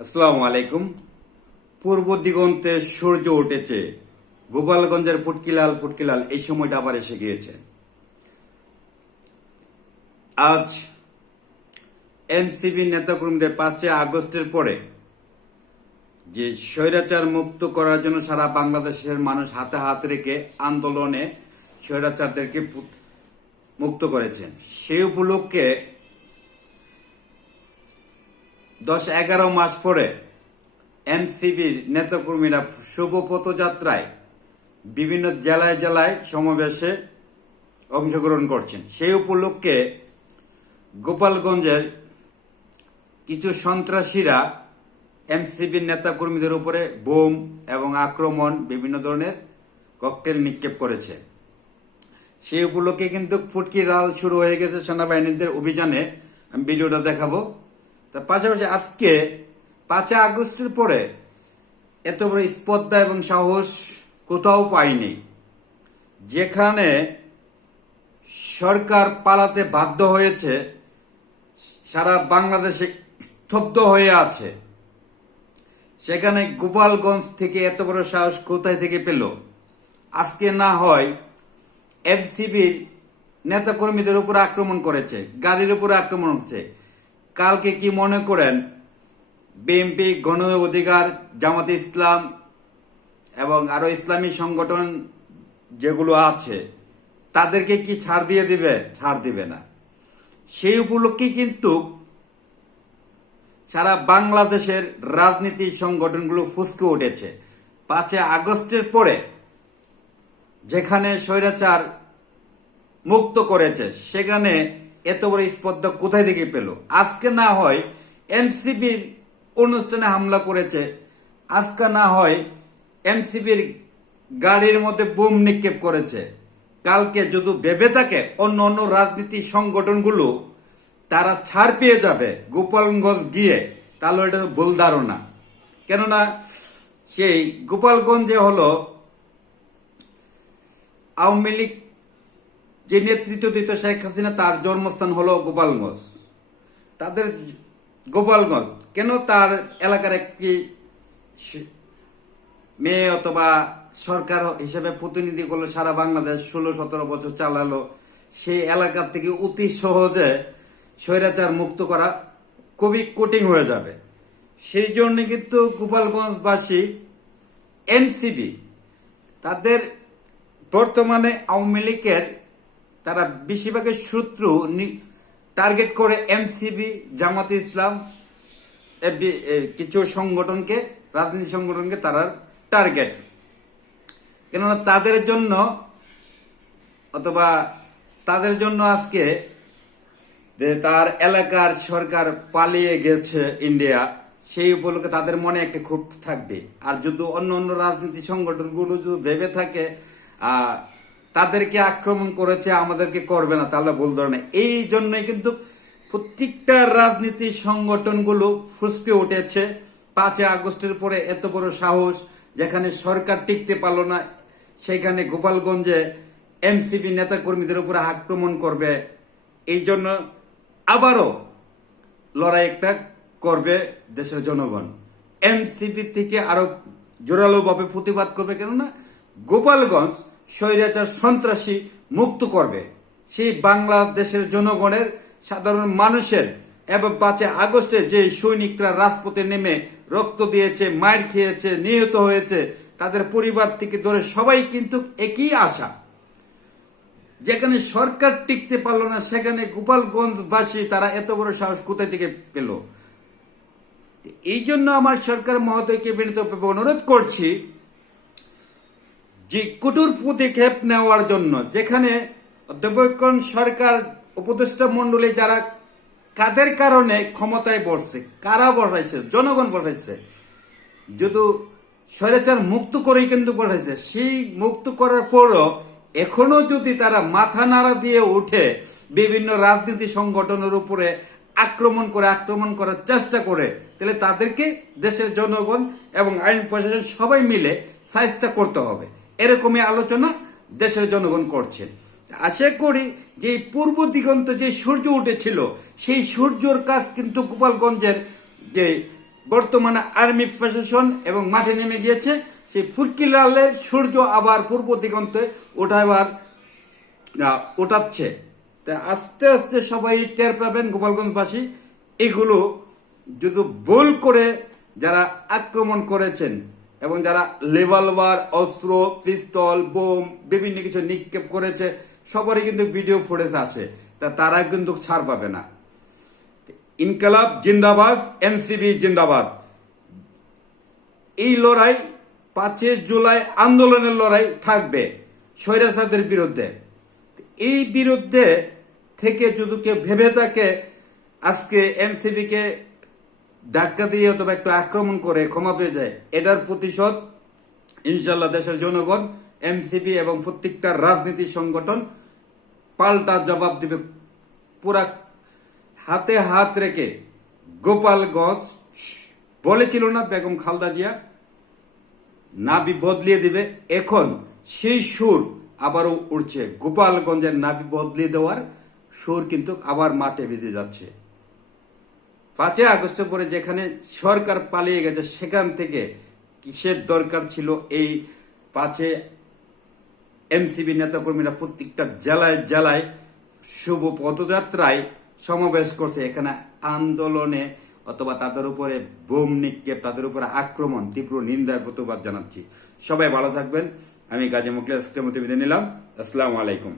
আসসালামু আলাইকুম। পূর্ব দিগন্তে সূর্য উঠেছে। গোপালগঞ্জের ফুটকিলাল ফুটকিলাল এই সময়টা আবার এসে গিয়েছে। আজ এনসিপি নেতাকর্মীদের পাঁচই আগস্টের পরে যে স্বৈরাচার মুক্ত করার জন্য সারা বাংলাদেশের মানুষ হাতে হাত রেখে আন্দোলনে স্বৈরাচারদেরকে মুক্ত করেছেন সেই উপলক্ষে দশ এগারো মাস পরে এনসিবির নেতাকর্মীরা শুভ পথযাত্রায় বিভিন্ন জেলায় জেলায় সমাবেশে অংশগ্রহণ করছেন। সেই উপলক্ষে গোপালগঞ্জের কিছু সন্ত্রাসীরা এমসিবির নেতাকর্মীদের উপরে বোম এবং আক্রমণ, বিভিন্ন ধরনের ককটেল নিক্ষেপ করেছে। সেই উপলক্ষে কিন্তু ফুটকি রাল শুরু হয়ে গেছে সেনাবাহিনীদের অভিযানে। আমি ভিডিওটা দেখাবো। তার পাশাপাশি আজকে পাঁচই আগস্টের পরে এত বড় স্পর্ধা এবং সাহস কোথাও পাইনি। যেখানে সরকার পালাতে বাধ্য হয়েছে, সারা বাংলাদেশে স্তব্ধ হয়ে আছে। সেখানে গোপালগঞ্জ থেকে এত বড় সাহস কোথায় থেকে পেল? আজকে না হয় এফসিবির নেতাকর্মীদের উপর আক্রমণ করেছে, গাড়ির উপর আক্রমণ হচ্ছে। কালকে কি মনে করেন? বিএনপি গণ অধিকার, জামাতে ইসলাম এবং আরও ইসলামী সংগঠন যেগুলো আছে, তাদেরকে কি ছাড় দিয়ে দিবে? ছাড় দিবে না। সেই উপলক্ষে কিন্তু সারা বাংলাদেশের রাজনীতি সংগঠনগুলো ফুসকে উঠেছে। পাঁচই আগস্টের পরে যেখানে স্বৈরাচার মুক্ত করেছে, সেখানে এত বড় স্পর্ধা কোথায় থেকে পেল? আজকে না হয় এনসিপির অনুষ্ঠানে হামলা করেছে। আজকে না হয় এনসিপির গাড়ির মধ্যে বোম নিক্ষেপ করেছে। কালকে যদি ভেবে থাকে অন্য অন্য রাজনীতি সংগঠনগুলো, তারা ছাড় পেয়ে যাবে গোপালগঞ্জ গিয়ে। তাহলে এটা ভুল ধারণা। কেননা সেই গোপালগঞ্জে হলো আওয়ামী লীগ যে নেতৃত্ব দিত শেখ হাসিনা, তার জন্মস্থান হলো গোপালগঞ্জ। তাদের গোপালগঞ্জ, কেন তার এলাকার একটি মেয়ে অথবা সরকার হিসেবে প্রতিনিধি করল সারা বাংলাদেশ ষোলো সতেরো বছর চালালো, সেই এলাকার থেকে অতি সহজে স্বৈরাচার মুক্ত করা খুবই কঠিন হয়ে যাবে। সেই জন্য কিন্তু গোপালগঞ্জবাসী এনসিবি তাদের বর্তমানে আওয়ামী লীগের তারা বেশিরভাগের শত্রু টার্গেট করে এমসিবি জামাতে ইসলাম কিছু সংগঠনকে রাজনীতি সংগঠনকে তারা টার্গেট কেননা তাদের জন্য, অথবা তাদের জন্য আজকে যে তার এলাকার সরকার পালিয়ে গেছে ইন্ডিয়া, সেই উপলক্ষে তাদের মনে একটা ক্ষোভ থাকবে। আর যদি অন্য অন্য রাজনীতি সংগঠনগুলো যদি ভেবে থাকে তাদেরকে আক্রমণ করেছে, আমাদেরকে করবে না, তাহলে ভুল ধরনের এই জন্যই কিন্তু প্রত্যেকটা রাজনীতি সংগঠনগুলো ফুসকে উঠেছে। পাঁচই আগস্টের পরে এত বড় সাহস, যেখানে সরকার টিকতে পারল না, সেখানে গোপালগঞ্জে এনসিপি নেতাকর্মীদের উপরে আক্রমণ করবে। এই জন্য আবারও লড়াই একটা করবে দেশের জনগণ। এনসিপি থেকে আরও জোরালোভাবে প্রতিবাদ করবে কেননা গোপালগঞ্জ স্বৈরাচার সন্ত্রাসী মুক্ত করবে। সেই বাংলাদেশের জনগণের সাধারণ মানুষের এবং পাঁচে আগস্টে যে সৈনিকরা রাজপথে নেমে রক্ত দিয়েছে মায়ের খেয়েছে, নিহত হয়েছে, তাদের পরিবার থেকে ধরে সবাই কিন্তু একই আশা। যেখানে সরকার টিকতে পারল না, সেখানে গোপালগঞ্জবাসী তারা এত বড় সাহস কোথায় থেকে পেল? এই জন্য আমার সরকার মহোদয়কে বিনীতভাবে অনুরোধ করছি যে কঠোর পদক্ষেপ নেওয়ার জন্য, যেখানে অধ্যবক্ষণ সরকার, উপদেষ্টা মন্ডলী যারা কাদের কারণে ক্ষমতায় বসছে, কারা বসাইছে, জনগণ বসাইছে যদি স্বৈরাচার মুক্ত করেই কিন্তু বসাইছে, সেই মুক্ত করার পরও এখনও যদি তারা মাথা নাড়া দিয়ে উঠে বিভিন্ন রাজনীতি সংগঠনের উপরে আক্রমণ করে, আক্রমণ করার চেষ্টা করে, তাহলে তাদেরকে দেশের জনগণ এবং আইন প্রশাসন সবাই মিলে সাহিত্য করতে হবে। এরকমই আলোচনা দেশের জনগণ করছে। আশা করি যে পূর্ব দিগন্ত যে সূর্য উঠেছিল, সেই সূর্যর কাজ কিন্তু গোপালগঞ্জের যে বর্তমানে আর্মি প্রশাসন এবং মাঠে নেমে গিয়েছে, সেই ফুটকি লালের সূর্য আবার পূর্ব দিগন্তে ওঠাবার ওঠাচ্ছে। তা আস্তে আস্তে সবাই টের পাবেন গোপালগঞ্জবাসী, এগুলো যদি ভুল করে যারা আক্রমণ করেছেন এবং যারা লেভালবার অস্ত্র, পিস্তল, বোম, বিভিন্ন কিছু নিক্ষেপ করেছে, সবারই কিন্তু ভিডিও ফুটেজ আছে। তা তারা কিন্তু ছাড় পাবে না। ইনকালাব জিন্দাবাদ, এনসিবি জিন্দাবাদ। এই লড়াই পাঁচই জুলাই আন্দোলনের লড়াই থাকবে স্বৈরাচারদের বিরুদ্ধে। এই বিরুদ্ধে থেকে যদি কেউ ভেবে থাকে, আজকে এনসিবি কে ধাক্কা দিয়ে অথবা একটু আক্রমণ করে ক্ষমা পেয়ে যায়। এটার প্রতিশোধ ইনশাল্লাহ দেশের জনগণ এমসিপি এবং প্রত্যেকটা রাজনীতি সংগঠন পাল্টা জবাব দিবে। পুরা হাতে হাত রেখে গোপালগঞ্জ বলেছিল না বেগম খালদা জিয়া? নাবি বদলিয়ে দিবে। এখন সেই সুর আবারও উঠছে। গোপালগঞ্জের নাবি বদলিয়ে দেওয়ার সুর কিন্তু আবার মাঠে বেঁধে যাচ্ছে। পাঁচই আগস্টের পরে যেখানে সরকার পালিয়ে গেছে, সেখান থেকে কিসের দরকার ছিল? এই পাঁচে এমসিবি নেতাকর্মীরা প্রত্যেকটা জেলায় জেলায় শুভ পদযাত্রায় সমাবেশ করছে। এখানে আন্দোলনে অথবা তাদের উপরে বোম নিক্ষেপ, তাদের উপরে আক্রমণ, তীব্র নিন্দায় প্রতিবাদ জানাচ্ছি। সবাই ভালো থাকবেন। আমি কাজী মুখলিয়াস বিদায় নিলাম। আসসালামু আলাইকুম।